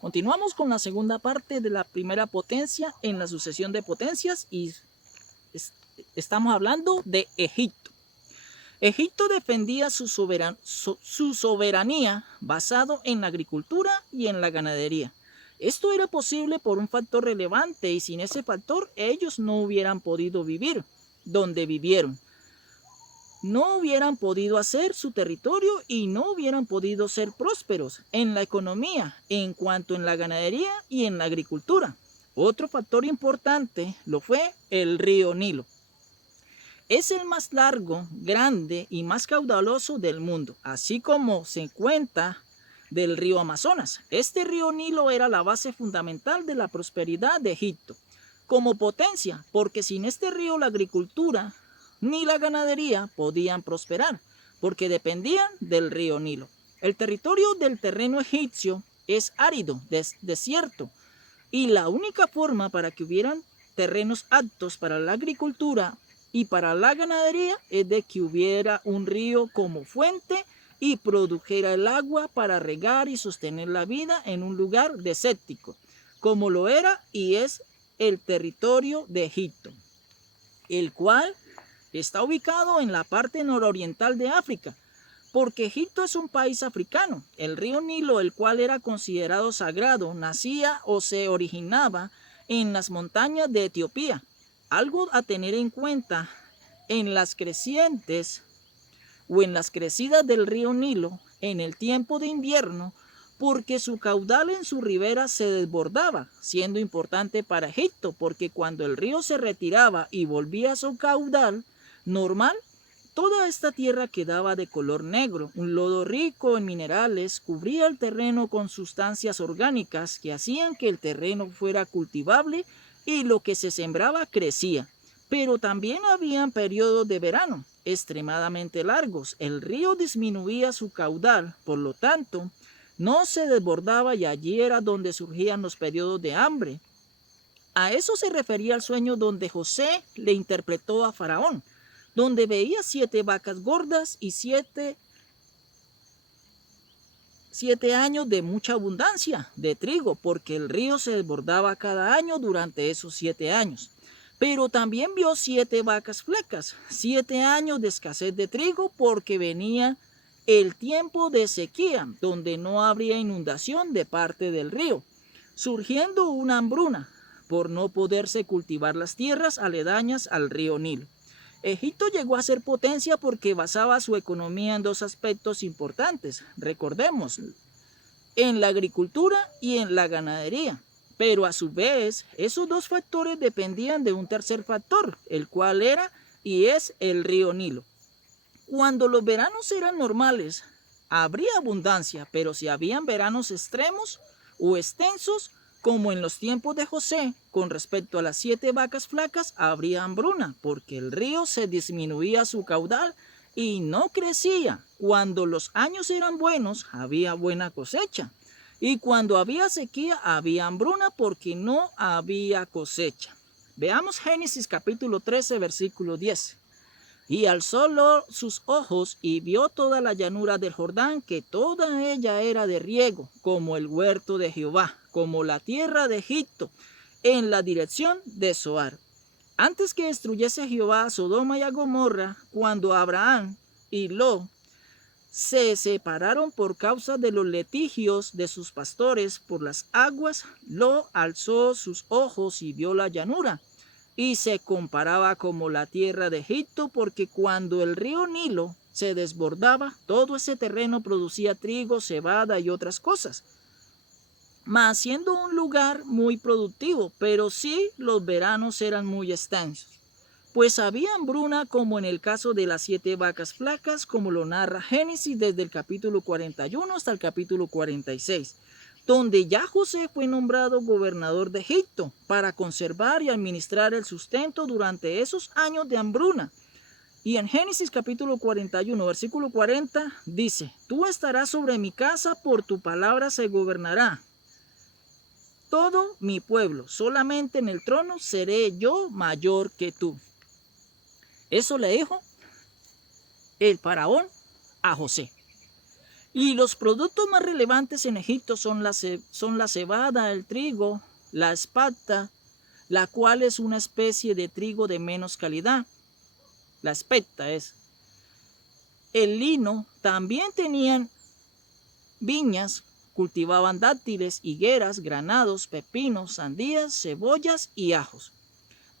Continuamos con la segunda parte de la primera potencia en la sucesión de potencias y estamos hablando de Egipto. Egipto defendía su soberanía basado en la agricultura y en la ganadería. Esto era posible por un factor relevante y sin ese factor ellos no hubieran podido vivir donde vivieron. No hubieran podido hacer su territorio y no hubieran podido ser prósperos en la economía, en cuanto en la ganadería y en la agricultura. Otro factor importante lo fue el río Nilo. Es el más largo, grande y más caudaloso del mundo, así como se cuenta del río Amazonas. Este río Nilo era la base fundamental de la prosperidad de Egipto como potencia, porque sin este río la agricultura ni la ganadería podían prosperar, porque dependían del río Nilo. El territorio del terreno egipcio es árido, desierto, y la única forma para que hubieran terrenos aptos para la agricultura y para la ganadería es de que hubiera un río como fuente y produjera el agua para regar y sostener la vida en un lugar desértico, como lo era y es el territorio de Egipto, el cual está ubicado en la parte nororiental de África, porque Egipto es un país africano. El río Nilo, el cual era considerado sagrado, nacía o se originaba en las montañas de Etiopía. Algo a tener en cuenta en las crecientes o en las crecidas del río Nilo en el tiempo de invierno, porque su caudal en su ribera se desbordaba, siendo importante para Egipto, porque cuando el río se retiraba y volvía a su caudal normal, toda esta tierra quedaba de color negro. Un lodo rico en minerales cubría el terreno con sustancias orgánicas que hacían que el terreno fuera cultivable y lo que se sembraba crecía. Pero también habían periodos de verano extremadamente largos. El río disminuía su caudal, por lo tanto, no se desbordaba y allí era donde surgían los periodos de hambre. A eso se refería el sueño donde José le interpretó a Faraón, donde veía 7 vacas gordas y 7 años de mucha abundancia de trigo, porque el río se desbordaba cada año durante esos 7 años. Pero también vio 7 vacas flacas, 7 años de escasez de trigo, porque venía el tiempo de sequía, donde no habría inundación de parte del río, surgiendo una hambruna por no poderse cultivar las tierras aledañas al río Nilo. Egipto llegó a ser potencia porque basaba su economía en 2 aspectos importantes, recordemos, en la agricultura y en la ganadería. Pero a su vez, esos 2 factores dependían de un tercer factor, el cual era y es el río Nilo. Cuando los veranos eran normales, habría abundancia, pero si habían veranos extremos o extensos, como en los tiempos de José, con respecto a las 7 vacas flacas, habría hambruna, porque el río se disminuía su caudal y no crecía. Cuando los años eran buenos, había buena cosecha. Y cuando había sequía, había hambruna porque no había cosecha. Veamos Génesis capítulo 13, versículo 10. Y alzó sus ojos y vio toda la llanura del Jordán, que toda ella era de riego, como el huerto de Jehová, como la tierra de Egipto, en la dirección de Zoar. Antes que destruyese Jehová a Sodoma y a Gomorra, cuando Abraham y Lot se separaron por causa de los litigios de sus pastores por las aguas, Lot alzó sus ojos y vio la llanura, y se comparaba como la tierra de Egipto, porque cuando el río Nilo se desbordaba, todo ese terreno producía trigo, cebada y otras cosas, mas siendo un lugar muy productivo, pero sí los veranos eran muy extensos. Pues había hambruna como en el caso de las 7 vacas flacas, como lo narra Génesis desde el capítulo 41 hasta el capítulo 46, donde ya José fue nombrado gobernador de Egipto para conservar y administrar el sustento durante esos años de hambruna. Y en Génesis capítulo 41, versículo 40, dice: Tú estarás sobre mi casa, por tu palabra se gobernará todo mi pueblo, solamente en el trono seré yo mayor que tú. Eso le dijo el faraón a José. Y los productos más relevantes en Egipto son la cebada, el trigo, la espata, la cual es una especie de trigo de menos calidad. La espeta es. El lino, también tenían viñas, cultivaban dátiles, higueras, granados, pepinos, sandías, cebollas y ajos.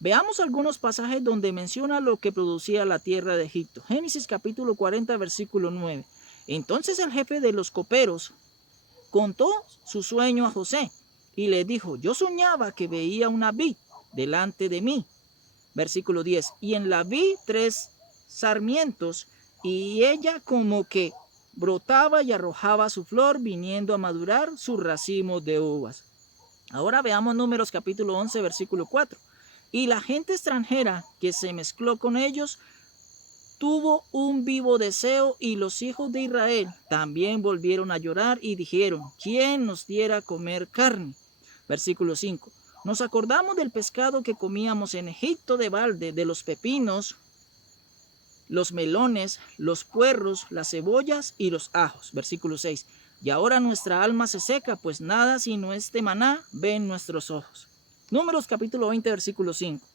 Veamos algunos pasajes donde menciona lo que producía la tierra de Egipto. Génesis capítulo 40, versículo 9. Entonces el jefe de los coperos contó su sueño a José y le dijo, yo soñaba que veía una vid delante de mí. Versículo 10. Y en la vid 3 sarmientos y ella como que brotaba y arrojaba su flor viniendo a madurar sus racimos de uvas. Ahora veamos Números capítulo 11, versículo 4. Y la gente extranjera que se mezcló con ellos tuvo un vivo deseo y los hijos de Israel también volvieron a llorar y dijeron, ¿quién nos diera a comer carne? Versículo 5. Nos acordamos del pescado que comíamos en Egipto de balde, de los pepinos, los melones, los puerros, las cebollas y los ajos. Versículo 6. Y ahora nuestra alma se seca, pues nada sino este maná ven nuestros ojos. Números capítulo 20, versículo 5.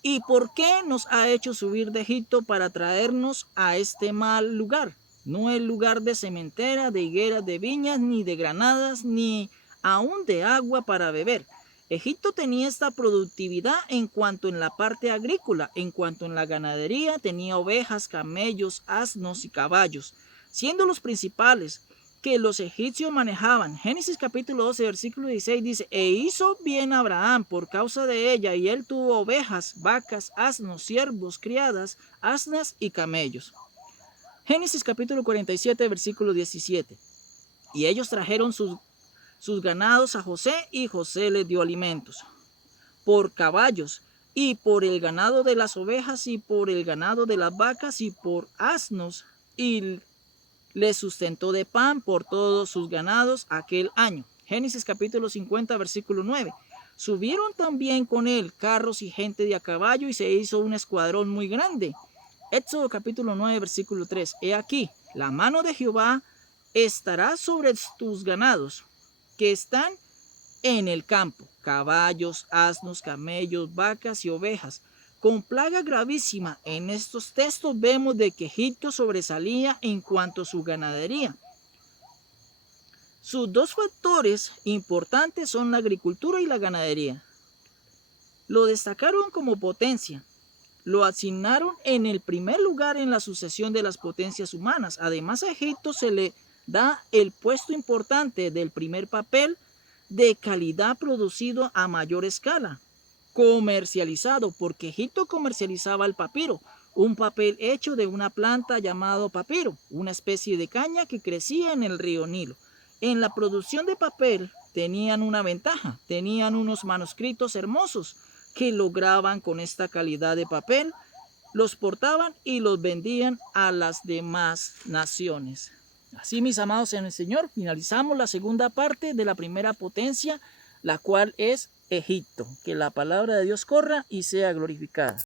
¿Y por qué nos ha hecho subir de Egipto para traernos a este mal lugar? No es lugar de sementera, de higueras, de viñas, ni de granadas, ni aún de agua para beber. Egipto tenía esta productividad en cuanto en la parte agrícola, en cuanto en la ganadería tenía ovejas, camellos, asnos y caballos, siendo los principales que los egipcios manejaban. Génesis capítulo 12, versículo 16 dice, e hizo bien Abraham por causa de ella, y él tuvo ovejas, vacas, asnos, siervos, criadas, asnas y camellos. Génesis capítulo 47, versículo 17. Y ellos trajeron sus ganados a José, y José les dio alimentos por caballos, y por el ganado de las ovejas, y por el ganado de las vacas, y por asnos, y le sustentó de pan por todos sus ganados aquel año. Génesis capítulo 50, versículo 9. Subieron también con él carros y gente de a caballo, y se hizo un escuadrón muy grande. Éxodo capítulo 9, versículo 3. He aquí, la mano de Jehová estará sobre tus ganados que están en el campo, caballos, asnos, camellos, vacas y ovejas, con plaga gravísima. En estos textos vemos de que Egipto sobresalía en cuanto a su ganadería. Sus dos factores importantes son la agricultura y la ganadería. Lo destacaron como potencia. Lo asignaron en el primer lugar en la sucesión de las potencias humanas. Además, a Egipto se le da el puesto importante del primer papel de calidad producido a mayor escala, comercializado, porque Egipto comercializaba el papiro, un papel hecho de una planta llamado papiro, una especie de caña que crecía en el río Nilo. En la producción de papel tenían una ventaja, tenían unos manuscritos hermosos que lograban con esta calidad de papel, los portaban y los vendían a las demás naciones. Así, mis amados en el Señor, finalizamos la segunda parte de la primera potencia, la cual es Egipto. Que la palabra de Dios corra y sea glorificada.